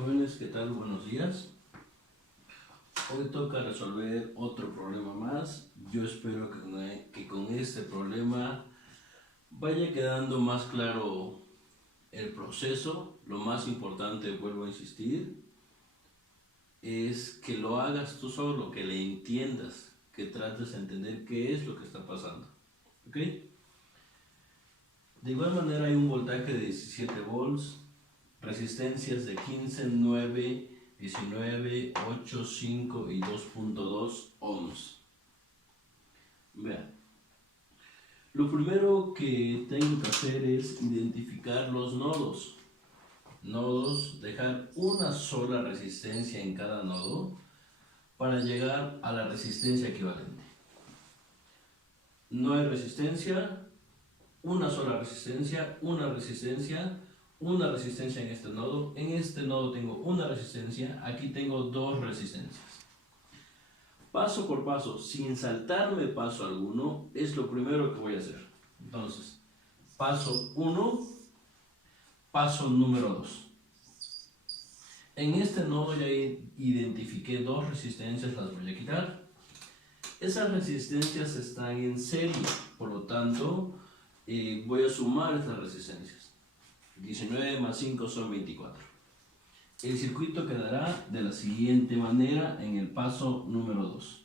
Jóvenes, ¿qué tal? Buenos días. Hoy toca resolver otro problema más. Yo espero que con este problema vaya quedando más claro el proceso. Lo más importante, vuelvo a insistir, es que lo hagas tú solo, que le entiendas, que trates de entender qué es lo que está pasando. ¿Ok? De igual manera hay un voltaje de 17 volts, resistencias de 15, 9, 19, 8, 5 y 2.2 ohms. Vean, lo primero que tengo que hacer es identificar los nodos. Dejar una sola resistencia en cada nodo para llegar a la resistencia equivalente. No hay resistencia, una sola resistencia, una resistencia en este nodo. En este nodo tengo una resistencia, aquí tengo dos resistencias. Paso por paso, sin saltarme paso alguno, es lo primero que voy a hacer. Entonces, paso 1, paso número 2. En este nodo ya identifiqué dos resistencias, las voy a quitar. Esas resistencias están en serie, por lo tanto, voy a sumar estas resistencias. 19 más 5 son 24. El circuito quedará de la siguiente manera en el paso número 2.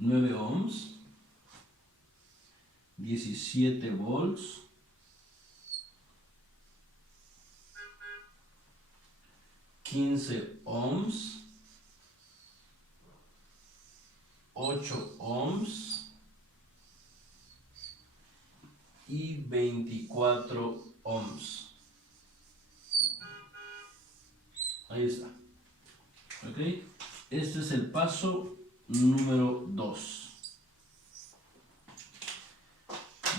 $9 ohms, 17 volts, 15 ohms, 8 ohms y 24 ohms. Ahí está. ¿Ok? Este es el paso número 2.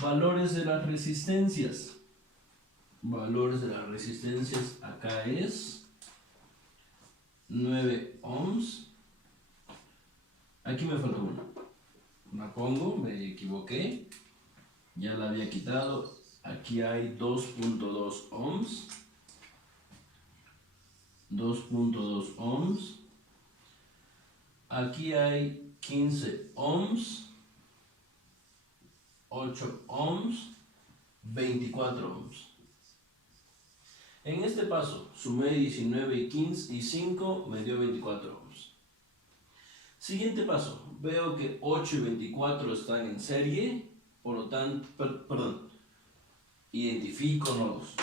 Valores de las resistencias. Valores de las resistencias acá es 9 ohms. Aquí me falta una. La pongo, me equivoqué. Ya la había quitado. Aquí hay 2.2 ohms. 2.2 ohms. Aquí hay 15 ohms. 8 ohms. 24 ohms. En este paso sumé 19 y 15 y 5 me dio 24 ohms. Siguiente paso, veo que 8 y 24 están en serie, por lo tanto, identifico nodos.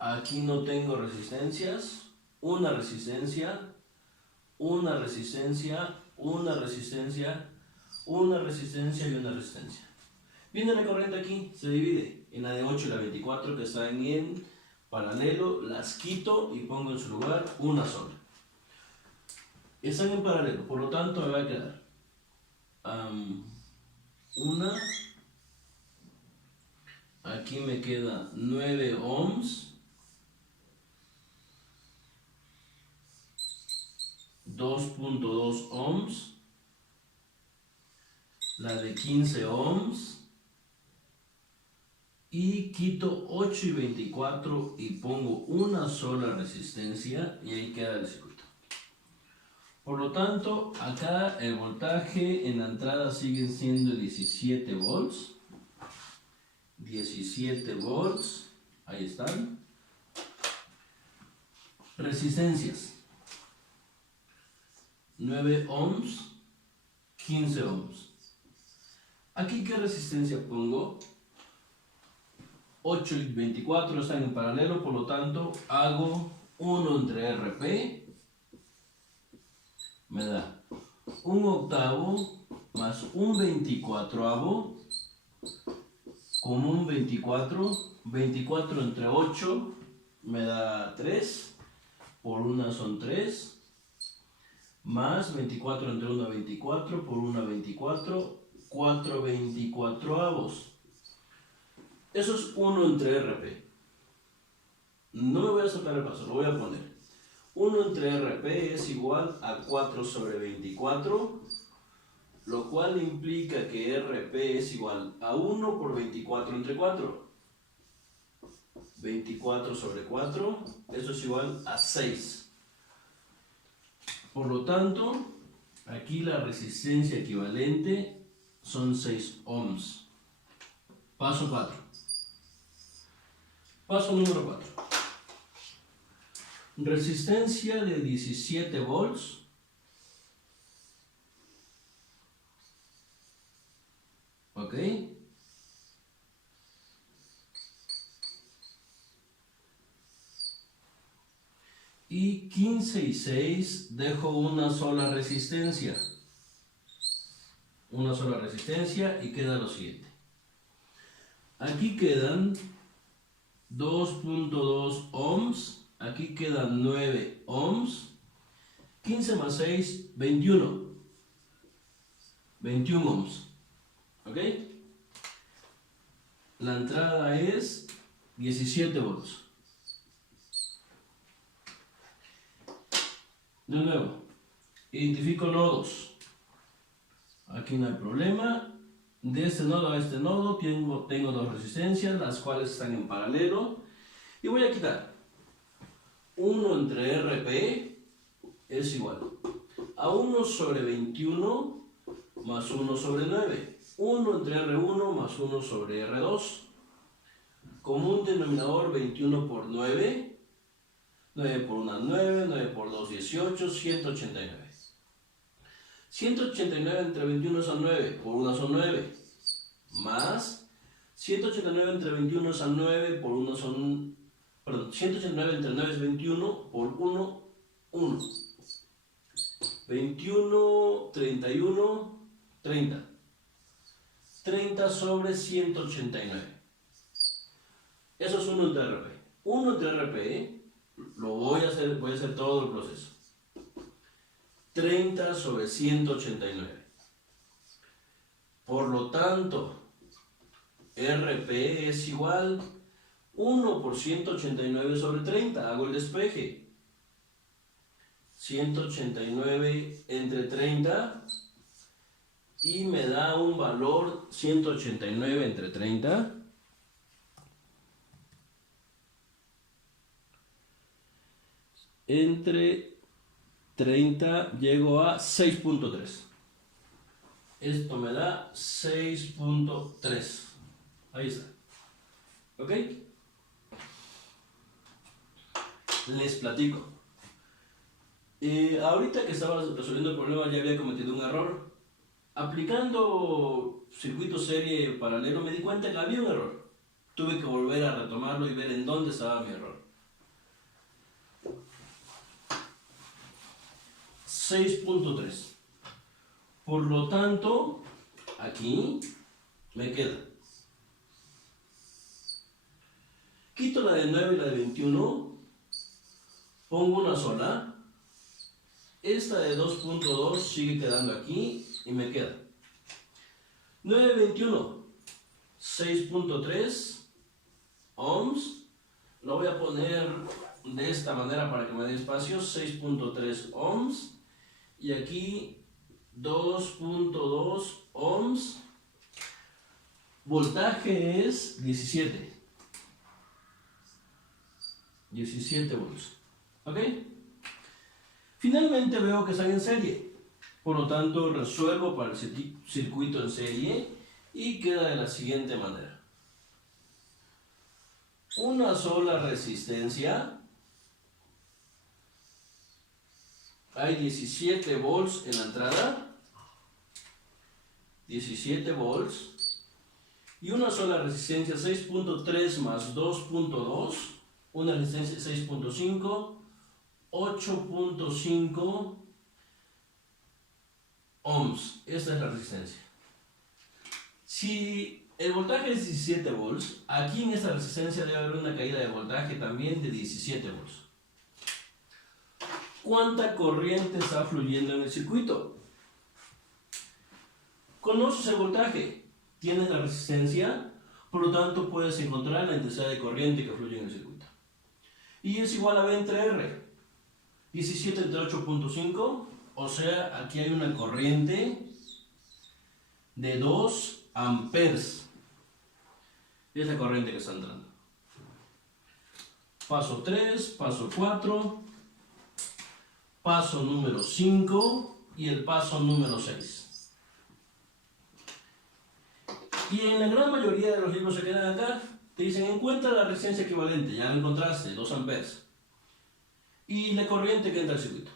Aquí no tengo resistencias, una resistencia, una resistencia, una resistencia, una resistencia y una resistencia. Viene la corriente aquí, se divide en la de 8 y la 24 que están en paralelo, las quito y pongo en su lugar una sola. Están en paralelo, por lo tanto me va a quedar una, aquí me queda 9 ohms, 2.2 ohms, la de 15 ohms, y quito 8 y 24 y pongo una sola resistencia y ahí queda el circuito. Por lo tanto, acá el voltaje en la entrada sigue siendo 17 volts. 17 volts, ahí están. Resistencias. 9 ohms, 15 ohms. Aquí, ¿qué resistencia pongo? 8 y 24 están en paralelo, por lo tanto hago 1 entre RP, me da 1/8 más 1/24 con un 24 entre 8 me da 3, por una son 3, más 24 entre 1 24, por una 24, 4/24. Eso es 1 entre RP. No me voy a saltar el paso, lo voy a poner. 1 entre RP es igual a 4 sobre 24, lo cual implica que RP es igual a 1 por 24 entre 4. 24 sobre 4, eso es igual a 6. Por lo tanto, aquí la resistencia equivalente son 6 ohms. Paso 4. Paso número 4. Resistencia de 17 volts. ¿Ok? Y 15 y 6 dejo una sola resistencia. Una sola resistencia y queda lo siguiente. Aquí quedan 2.2 ohms. Aquí quedan 9 ohms. 15 más 6, 21. 21 ohms. ¿Ok? La entrada es 17 volts. De nuevo, identifico nodos. Aquí no hay problema. De este nodo a este nodo tengo dos resistencias, las cuales están en paralelo. Y voy a quitar 1 entre RP es igual a 1 sobre 21 más 1 sobre 9. 1 entre R1 más 1 sobre R2. Común denominador 21 por 9. 9 por 1, 9, 9 por 2, 18, 189. 189 entre 21 son 9, por 1 son 9. Más 189 entre 31 son 9, por 1 son... Perdón, 189 entre 9 es 21, por 1, 1. 21, 31, 30. 30 sobre 189. Eso es 1 entre RP. 1 entre RP, lo voy a hacer todo el proceso. 30 sobre 189. Por lo tanto, RP es igual 1 por 189 sobre 30. Hago el despeje. 189 entre 30 y me da un valor 189 entre 30. Entre 30 llego a 6.3. Esto me da 6.3. Ahí está. ¿Ok? Les platico. Ahorita que estaba resolviendo el problema ya había cometido un error. Aplicando circuito serie paralelo me di cuenta que había un error. Tuve que volver a retomarlo y ver en dónde estaba mi error. 6.3. Por lo tanto, aquí me queda. Quito la de 9 y la de 21. Pongo una sola. Esta de 2.2 sigue quedando aquí y me queda 9.21, 6.3 ohms. Lo voy a poner de esta manera para que me dé espacio. 6.3 ohms. Y aquí 2.2 ohms. Voltaje es 17 volts. ¿Ok? Finalmente veo que están en serie. Por lo tanto, resuelvo para el circuito en serie y queda de la siguiente manera. Una sola resistencia. Hay 17 volts en la entrada. 17 volts. Y una sola resistencia 6.3 más 2.2. Una resistencia 6.5. 8.5 ohms. Esta es la resistencia. Si el voltaje es 17 volts, aquí en esta resistencia debe haber una caída de voltaje también de 17 volts. ¿Cuánta corriente está fluyendo en el circuito? Conoces el voltaje, tienes la resistencia, por lo tanto puedes encontrar la intensidad de corriente que fluye en el circuito. Y es igual a V entre R. 17 entre 8.5, o sea, aquí hay una corriente de 2 amperes. Es la corriente que está entrando. Paso 3, paso 4, paso número 5 y el paso número 6. Y en la gran mayoría de los libros que quedan acá, te dicen encuentra la resistencia equivalente, ya lo encontraste, 2 amperes. Y la corriente que entra al circuito.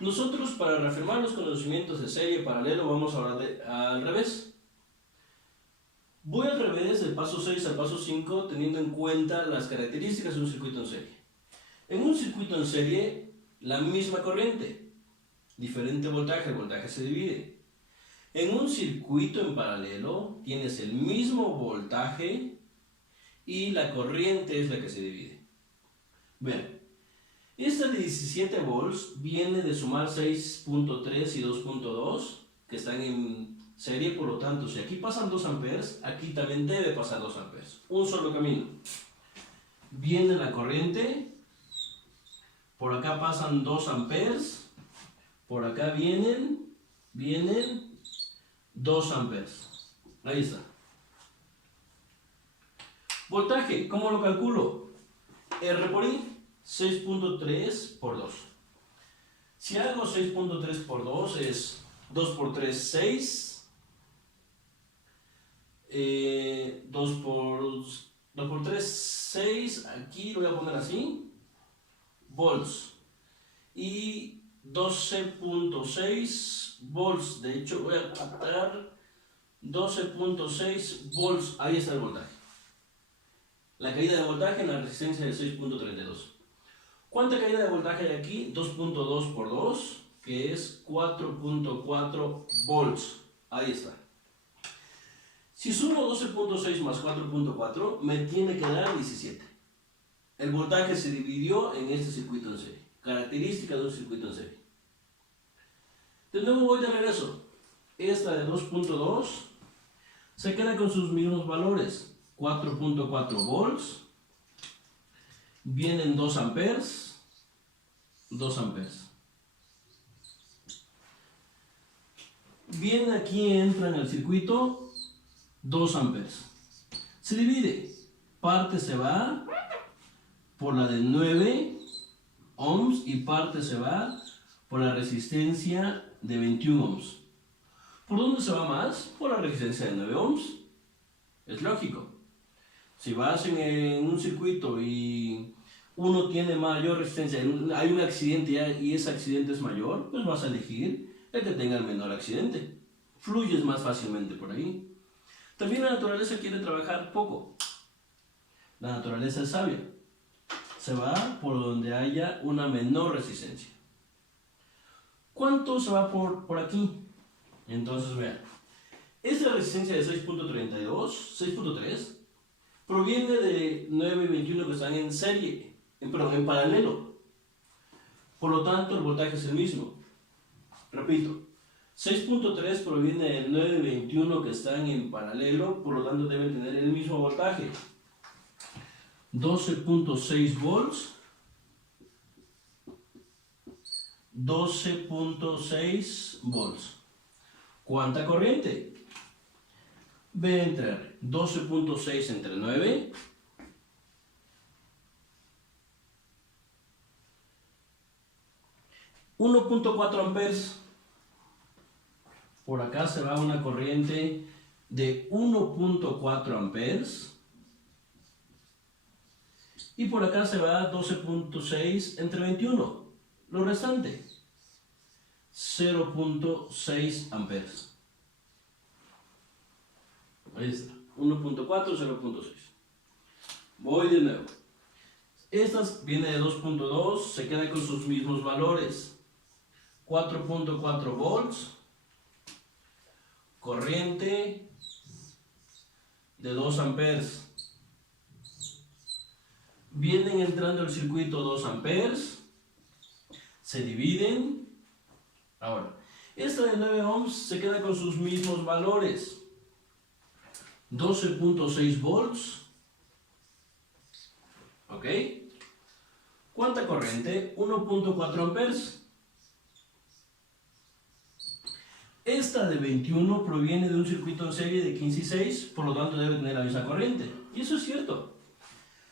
Nosotros, para reafirmar los conocimientos de serie y paralelo, vamos a hablar al revés. Voy al revés del paso 6 al paso 5 teniendo en cuenta las características de un circuito en serie. En un circuito en serie, la misma corriente, diferente voltaje, el voltaje se divide. En un circuito en paralelo tienes el mismo voltaje y la corriente es la que se divide. Vean, esta de 17 volts viene de sumar 6.3 y 2.2 que están en serie, por lo tanto, si aquí pasan 2 amperes, aquí también debe pasar 2 amperes. Un solo camino. Viene la corriente, por acá pasan 2 amperes, por acá vienen 2 amperes. Ahí está. Voltaje, ¿cómo lo calculo? R por I, 6.3 por 2. Si hago 6.3 por 2 es 2 por 3, 6. 2 por 3, 6, aquí lo voy a poner así, volts, y 12.6 volts, de hecho voy a captar 12.6 volts, ahí está el voltaje. La caída de voltaje en la resistencia de 6.32. ¿Cuánta caída de voltaje hay aquí? 2.2 por 2, que es 4.4 volts, ahí está. Si sumo 12.6 más 4.4, me tiene que dar 17. El voltaje se dividió en este circuito en serie. Característica de un circuito en serie. De nuevo voy de regreso. Esta de 2.2 se queda con sus mismos valores. 4.4 volts. Vienen 2 amperes. 2 amperes. Bien, aquí entra en el circuito 2 amperes. Se divide. Parte se va por la de 9 ohms y parte se va por la resistencia de 21 ohms. ¿Por dónde se va más? Por la resistencia de 9 ohms. Es lógico. Si vas en un circuito y uno tiene mayor resistencia, hay un accidente y ese accidente es mayor, pues vas a elegir el que tenga el menor accidente. Fluyes más fácilmente por ahí. También la naturaleza quiere trabajar poco. La naturaleza es sabia. Se va por donde haya una menor resistencia. ¿Cuánto se va por aquí? Entonces vean. Esta resistencia de 6.3 proviene de 9 y 21 que están en serie, en paralelo. Por lo tanto, el voltaje es el mismo. Repito, 6.3 proviene del 9 y 21 que están en paralelo, por lo tanto deben tener el mismo voltaje. 12.6 volts. 12.6 volts. ¿Cuánta corriente? B entre R. 12.6 entre 9. $1.4 amperes. Por acá se va una corriente de 1.4 amperes. Y por acá se va 12.6 entre 21. Lo restante, 0.6 amperes. Ahí está, 1.4, 0.6. Voy de nuevo. Esta viene de 2.2, se queda con sus mismos valores. 4.4 volts. Corriente de 2 amperes. Vienen entrando al circuito 2 amperes. Se dividen. Ahora, esta de 9 ohms se queda con sus mismos valores. 12.6 volts. ¿Ok? ¿Cuánta corriente? 1.4 amperes. Esta de 21 proviene de un circuito en serie de 15 y 6, por lo tanto debe tener la misma corriente. Y eso es cierto.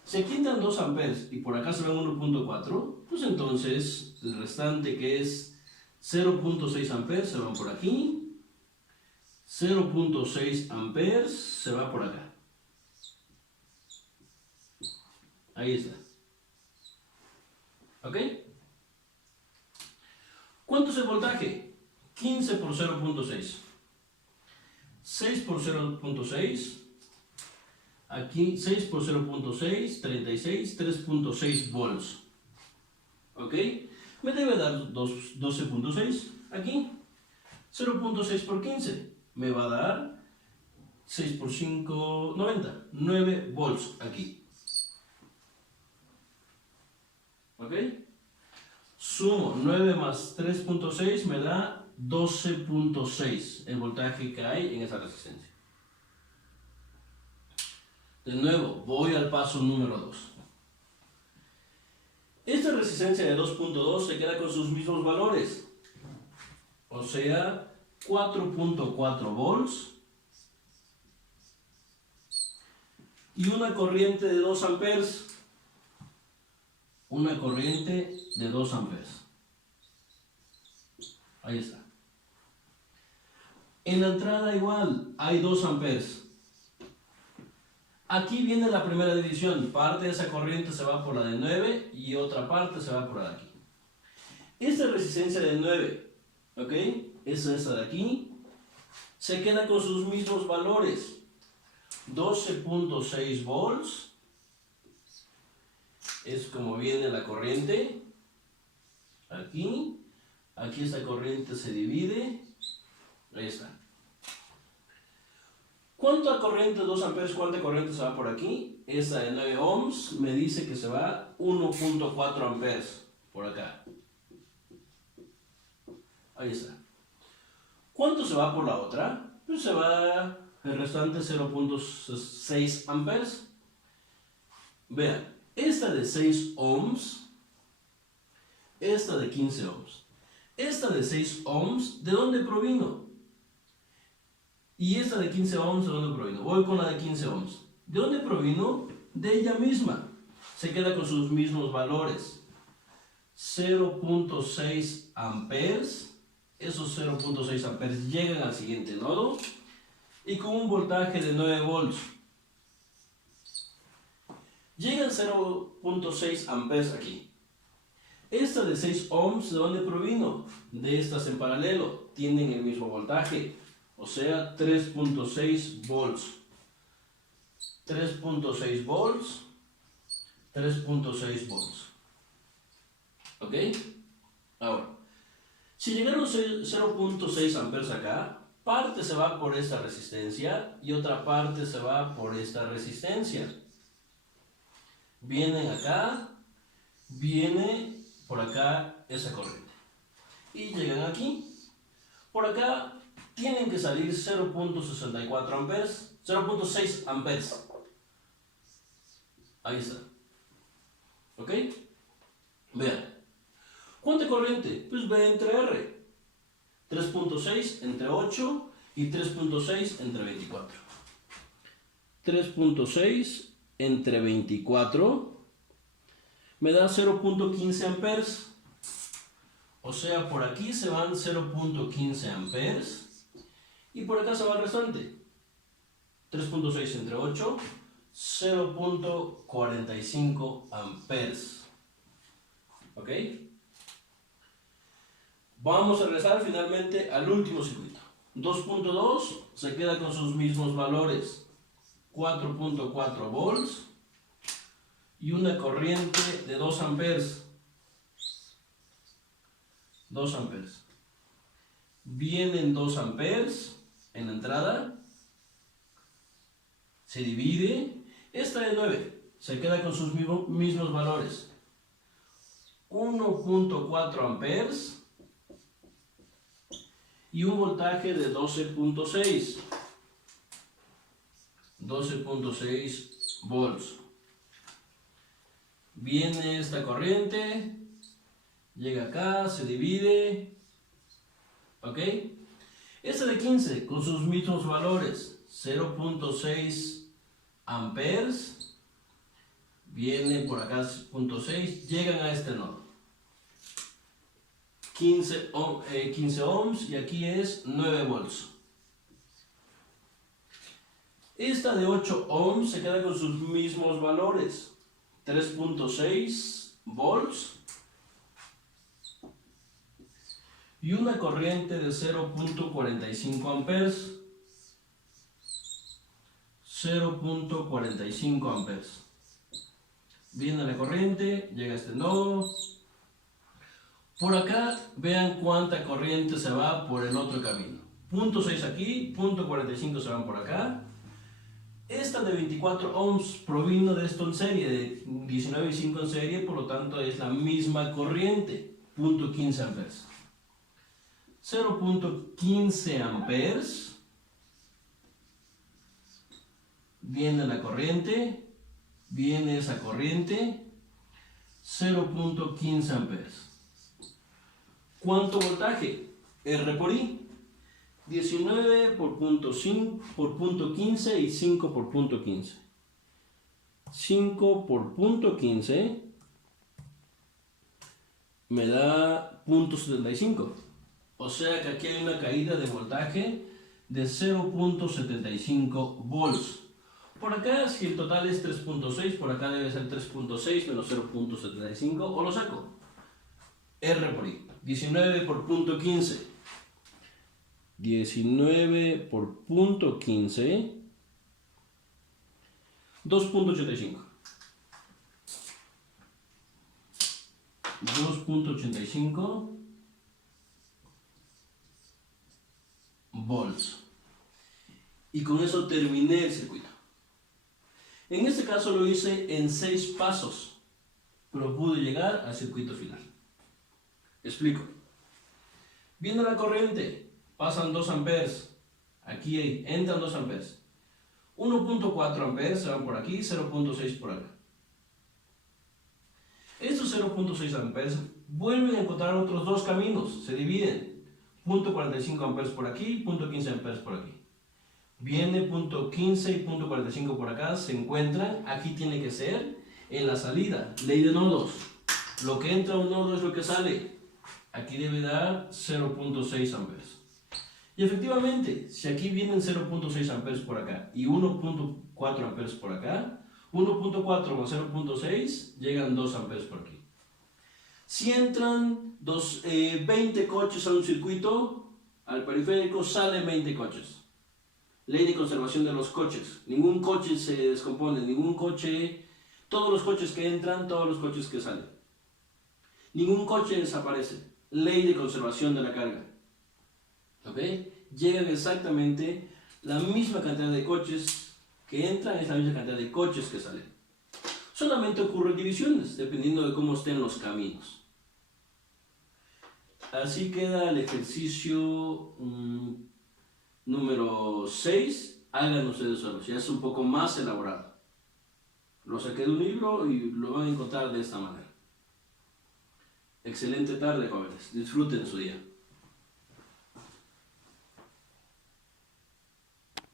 Si aquí entran 2 amperes y por acá se van 1.4, pues entonces el restante, que es 0.6 amperes, se van por aquí. 0.6 amperes se va por acá. Ahí está. ¿Ok? ¿Cuánto es el voltaje? 15 por 0.6. 6 por 0.6. Aquí 6 por 0.6, 36, 3.6 volts. ¿Ok? Me debe dar 12.6 aquí. 0.6 por 15 me va a dar 6 por 5, 90. 9 volts aquí. ¿Ok? Sumo 9 más 3.6 me da 12.6 el voltaje que hay en esa resistencia. De nuevo, voy al paso número 2. Esta resistencia de 2.2 se queda con sus mismos valores. O sea, 4.4 volts. Y una corriente de 2 amperes. Una corriente de 2 amperes. Ahí está. En la entrada igual, hay 2 amperes. Aquí viene la primera división. Parte de esa corriente se va por la de 9 y otra parte se va por la de aquí. Esta resistencia de 9, ¿ok? Esa de aquí, se queda con sus mismos valores. 12.6 volts. Es como viene la corriente. Aquí. Aquí esta corriente se divide. Ahí está. ¿Cuánta corriente 2 amperes? ¿Cuánta corriente se va por aquí? Esta de 9 ohms me dice que se va 1.4 amperes por acá. Ahí está. ¿Cuánto se va por la otra? Pues se va el restante 0.6 amperes. Vean, esta de 6 ohms, esta de 15 ohms. Esta de 6 ohms, ¿de dónde provino? Y esta de 15 ohms, ¿de dónde provino? Voy con la de 15 ohms. ¿De dónde provino? De ella misma. Se queda con sus mismos valores. 0.6 amperes. Esos 0.6 amperes llegan al siguiente nodo. Y con un voltaje de 9 volts. Llegan 0.6 amperes aquí. Esta de 6 ohms, ¿de dónde provino? De estas en paralelo. Tienen el mismo voltaje. O sea, 3.6 volts. 3.6 volts. 3.6 volts. ¿Ok? Ahora, si llegaron 0.6 amperes acá, parte se va por esta resistencia y otra parte se va por esta resistencia. Vienen acá, viene por acá esa corriente. Y llegan aquí. Por acá tienen que salir 0.64 amperes, 0.6 amperes. Ahí está. ¿Ok? Vean. ¿Cuánta corriente? Pues V entre R. 3.6 entre 8 y 3.6 entre 24. 3.6 entre 24 me da 0.15 amperes. O sea, por aquí se van 0.15 amperes. Y por acá se va el restante. 3.6 entre 8, 0.45 amperes. ¿Ok? Vamos a regresar finalmente al último circuito. 2.2 se queda con sus mismos valores. 4.4 volts. Y una corriente de 2 amperes. 2 amperes. Vienen 2 amperes en la entrada. Se divide. Esta de 9 se queda con sus mismos valores. 1.4 amperes. Y un voltaje de 12.6. 12.6 volts. Viene esta corriente, llega acá, se divide, ¿ok? Esta de 15 con sus mismos valores, 0.6 amperes, viene por acá 0.6, llegan a este nodo. 15 ohms y aquí es 9 volts. Esta de 8 ohms se queda con sus mismos valores, 3.6 volts y una corriente de 0.45 amperes. 0.45 amperes. Viene la corriente, llega a este nodo. Por acá, vean cuánta corriente se va por el otro camino. 0.6 aquí, 0.45 se van por acá. Esta de 24 ohms provino de esto en serie, de 19,5 en serie, por lo tanto es la misma corriente, 0.15 amperes. 0.15 amperes. Viene la corriente, viene esa corriente, 0.15 amperes. ¿Cuánto voltaje? R por I. 19 por punto 5 por punto 15 y 5 por punto 15. 5 por punto 15 me da 0.75. O sea que aquí hay una caída de voltaje de 0.75 volts. Por acá, si el total es 3.6, por acá debe ser 3.6 menos 0.75, o lo saco. R por I. 19 por punto 15. 19 por punto 15. 2.85. 2.85 volts. Y con eso terminé el circuito. En este caso lo hice en 6 pasos, pero pude llegar al circuito final. Explico. Viene la corriente, pasan 2 amperes, aquí entran 2 amperes. 1.4 amperes se van por aquí, 0.6 por acá. Estos 0.6 amperes vuelven a encontrar otros 2 caminos, se dividen. 0.45 amperes por aquí, 0.15 amperes por aquí. Viene 0.15 y 0.45 por acá, se encuentran, aquí tiene que ser en la salida, ley de nodos. Lo que entra a un nodo es lo que sale. Aquí debe dar 0.6 amperes. Y efectivamente, si aquí vienen 0.6 amperes por acá y 1.4 amperes por acá, 1.4 más 0.6 llegan 2 amperes por aquí. Si entran 20 coches a un circuito, al periférico salen 20 coches. Ley de conservación de los coches. Ningún coche se descompone, todos los coches que entran, todos los coches que salen. Ningún coche desaparece. Ley de conservación de la carga. ¿Ok? Llegan exactamente la misma cantidad de coches que entran, es la misma cantidad de coches que salen. Solamente ocurren divisiones, dependiendo de cómo estén los caminos. Así queda el ejercicio número 6. Hagan ustedes solos, ya es un poco más elaborado. Lo saqué de un libro y lo van a encontrar de esta manera. Excelente tarde, jóvenes. Disfruten su día.